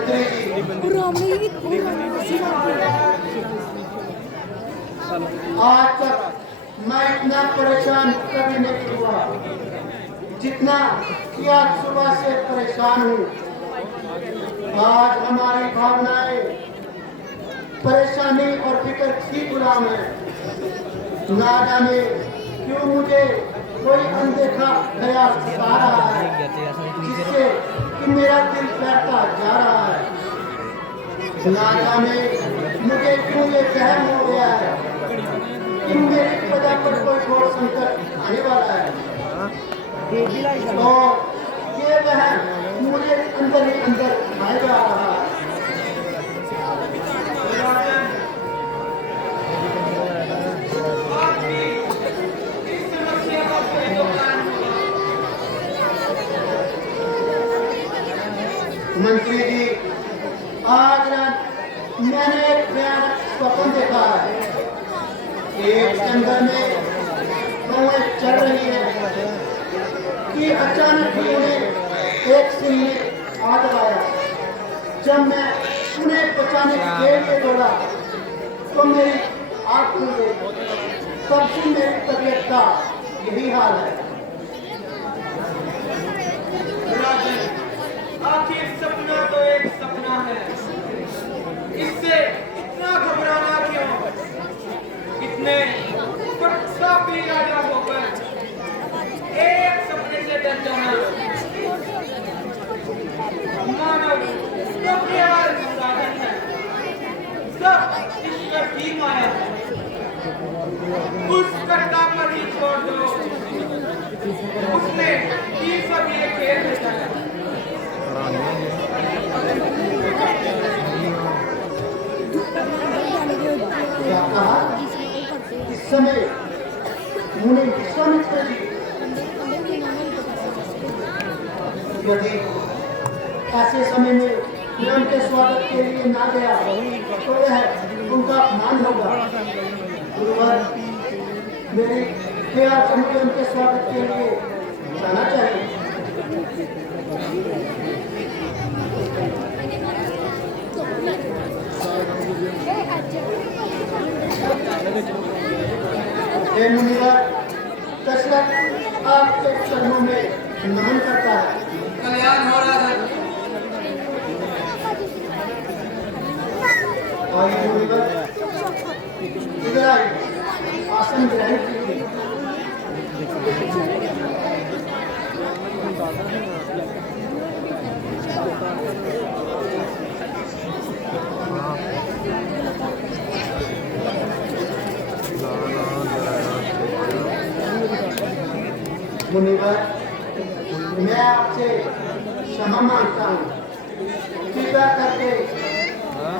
मंत्री जी, आज तक मैं इतना परेशान कभी नहीं हुआ जितना कि आज सुबह से परेशान हूँ। आज हमारी भावनाएं परेशानी और फिक्र की गुलाम है। ना जाने क्यों मुझे कोई अनदेखा ख्याल सता रहा है जिससे कि मेरा दिल बैठता जा रहा है। ना जाने मुझे क्यों ये वहम हो गया है कि मेरी वजह पर कोई घोर संकट आने वाला है और ये वहम मुझे अंदर ही अंदर खाया जा रहा है। मंत्री जी, आज रात मैंने एक भयानक स्वप्न देखा है। एक जंगल में गौएं चल रही है कि अचानक ही उन्हें एक सिंह ने आ दबाया। जब मैं उन्हें बचाने के लिए दौड़ा तो मेरी आँख खुल गई। तब से मेरी तबीयत का यही हाल है। आखिर सपना तो एक सपना है, इससे इतना घबराना क्यों? इतने प्रतापी राजा होकर एक सपने से डर जाना मानव तो केवल साधन है, सब ईश्वर की माया है। उस कर्ता पर ही छोड़ दो, उसने ही सब ये खेल देता है। क्या कहा? इस समय मुनि विश्वामित्र जी यदि ऐसे समय में मैं उनके स्वागत के लिए ना गया तो यह उनका अपमान होगा। गुरुवर, मेरी ख्याल से मुझे उनके स्वागत के लिए जाना चाहिए। हे मुनिवर, दशरथ आपके चरणों में नमन करता है। कल्याण हो रहा है। आइए मुनिवर, इधर आइए, आसन ग्रहण कीजिए। मुनिवर, मैं आपसे क्षमा मांगता हूँ। कृपया करके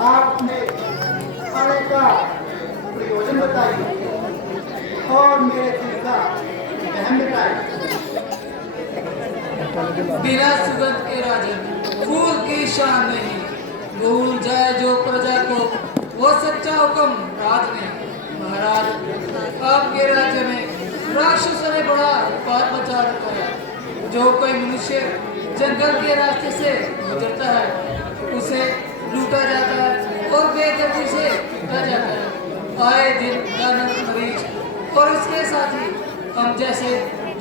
आप अपने आने का प्रयोजन बताइए और मेरे दिल का वहम मिटाइए। बिना सुगंध के राजन फूल की शान नहीं, भूल जाए जो प्रजा को वो सच्चा हुक्म राज नहीं। महाराज, आपके राज्य में राक्षसों ने बड़ा उत्पात मचा रखा है। जो कोई मनुष्य जंगल के रास्ते से गुजरता है उसे लूटा जाता है और बेदर्दी से लूटा जाता है। आए दिन दानव मरीज और इसके साथ ही हम जैसे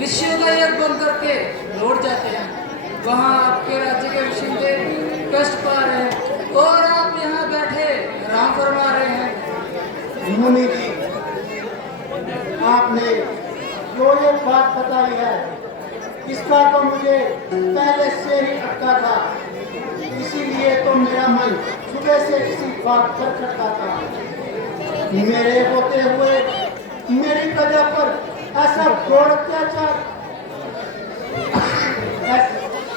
ऋषियों का यज्ञ बंद करके लौट जाते हैं। वहाँ आपके राज्य के बाशिंदे कष्ट पा रहे हैं और आप यहाँ बैठे आराम फरमा रहे हैं। मुनि जी, आपने जो ये बात बताई है इसका तो मुझे पहले से ही अटका था, इसीलिए तो मेरा मन सुबह से इसी बात पर खटका था। मेरे होते हुए मेरी प्रजा पर ऐसा घोर अत्याचार,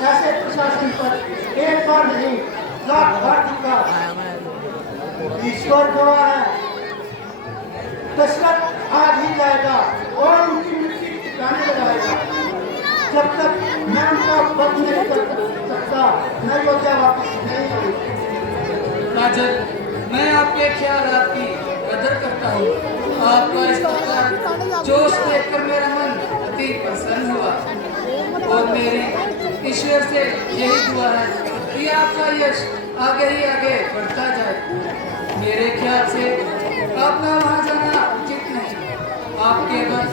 ऐसे प्रशासन पर एक बार नहीं लाख बार दिखा। ईश्वर गवाह है, दशरथ आज ही जाएगा और उनकी मिट्टी ठिकाने लगाएगा। जब तक मैं उनका वध नहीं कर सकता मैं अयोध्या वापस नहीं आऊंगा। राजन, मैं आपके ख्यालात की कदर करता हूँ। आपका इस प्रकार जोश देखकर मेरा मन अति प्रसन्न हुआ और मेरी ईश्वर से यही दुआ है कि कि आपका यश आगे ही आगे बढ़ता जाए। मेरे ख्याल से आपका वहाँ जाना उचित नहीं। आप केवल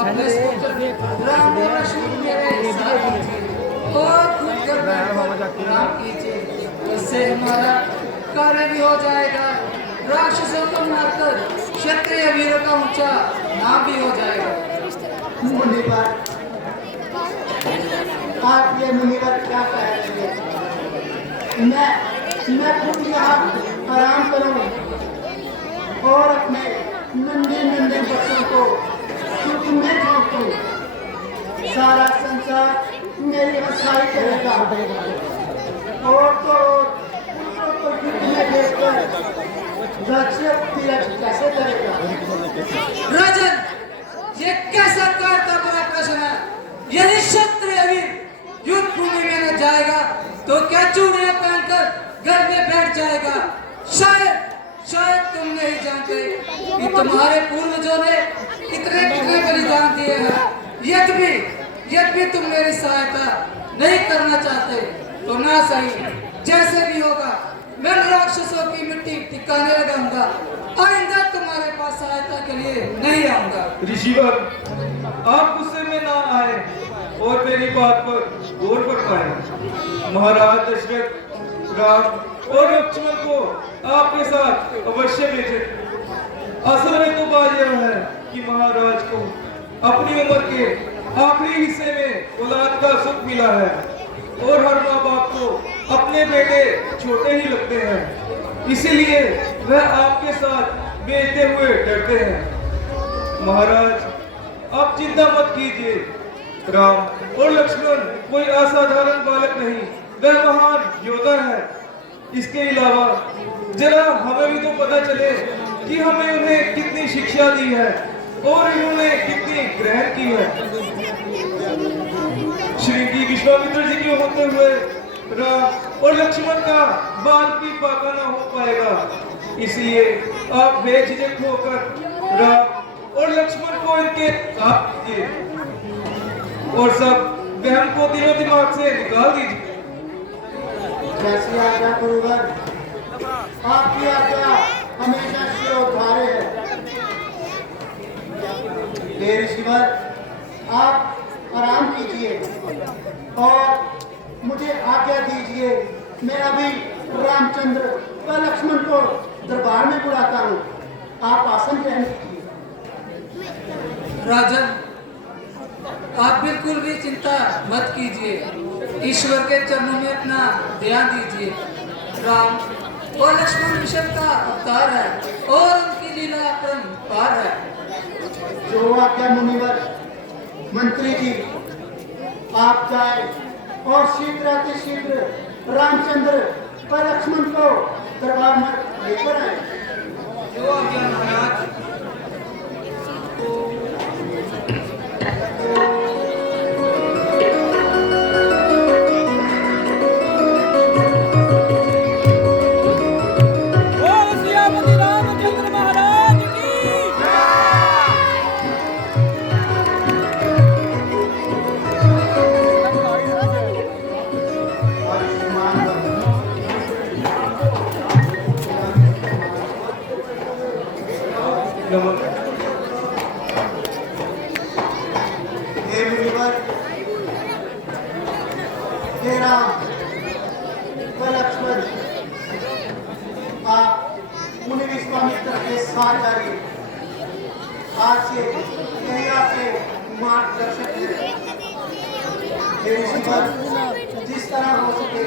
अपने पुत्र राम और लक्ष्मण मेरे साथ कीजिए और खुद घर बैठकर राम कीजिए। उससे हमारा कार्य भी हो जाएगा, राक्षसों को मारकर क्षत्रिय वीरों का ऊंचा नाम भी हो जाएगा। मुनिवर, आप ये मुनिवर क्या कह रहे हैं? मैं खुद यहाँ आराम करूँ और अपने नन्हे नन्हे बच्चों को क्योंकि मैं जानता हूँ सारा संसार मेरी हंसाई करेगा और तो पुत्रों को युद्ध में देखकर राक्षस तीरथ कैसे करेगा? राजन, ये कैसा कार्य बड़ा प्रश्न है। यदि क्षत्रिय वीर युद्ध भूमि में न जाएगा तो क्या चूड़ियां पहनकर घर में बैठ जाएगा? शायद तुम नहीं जानते कि तुम्हारे पूर्वजों ने कितने बलिदान दिए हैं। यद्यपि तुम मेरी सहायता नहीं करना चाहते तो ना सही, जैसे भी होगा मैं राक्षसों की मिट्टी टिकाने लगाऊंगा। आइंदा तुम्हारे पास सहायता के लिए नहीं आऊंगा। ऋषिवर, आप गुस्से में ना आए और मेरी बात पर गौर कर पाए। महाराज दशरथ राम और लक्ष्मण को आपके साथ अवश्य भेजे। असल में तो बात यह है कि महाराज को अपनी उम्र के आखिरी हिस्से में औलाद का सुख मिला है और हर माँ बाप को अपने बेटे छोटे ही लगते हैं, इसीलिए वह आपके साथ भेजते हुए डरते हैं। महाराज आप चिंता मत कीजिए, राम और लक्ष्मण कोई असाधारण बालक नहीं, वह महान योद्धा है। इसके अलावा जरा हमें भी तो पता चले कि हमें उन्हें कितनी शिक्षा दी है और इन्होंने कितनी ग्रहण की है। श्री विश्वामित्र जी के होते हुए राम और लक्ष्मण का बाल भी पाका ना हो पाएगा, इसलिए आप बेझिझक होकर राम और लक्ष्मण को इनके साथ कीजिए और सब बहन को दिलो दिमाग से निकाल दीजिए। जैसी आज्ञा गुरुवर, आपकी आज्ञा हमेशा शिरोधार्य है। हे ऋषिवर, आप आराम कीजिए और मुझे आज्ञा दीजिए। मैं अभी रामचंद्र व लक्ष्मण को दरबार में बुलाता हूँ, आप आसन ग्रहण कीजिए। राजन, आप बिल्कुल भी चिंता मत कीजिए, ईश्वर के चरणों में अपना ध्यान दीजिए। राम और लक्ष्मण विषम का अवतार है और उनकी लीला अपरंपार है। जो आज्ञा मुनिवर। मंत्री जी, आप जाए और शीघ्र रामचंद्र व लक्ष्मण को दरबार में लेकर आए। जो आज्ञा महाराज। हे मुनिवर, हे राम व लक्ष्मण, आप मुनि विश्वामित्र के साथ जाइए। आज से यही आपके मार्गदर्शक हैं। हे ऋषिवर, जिस तरह हो सके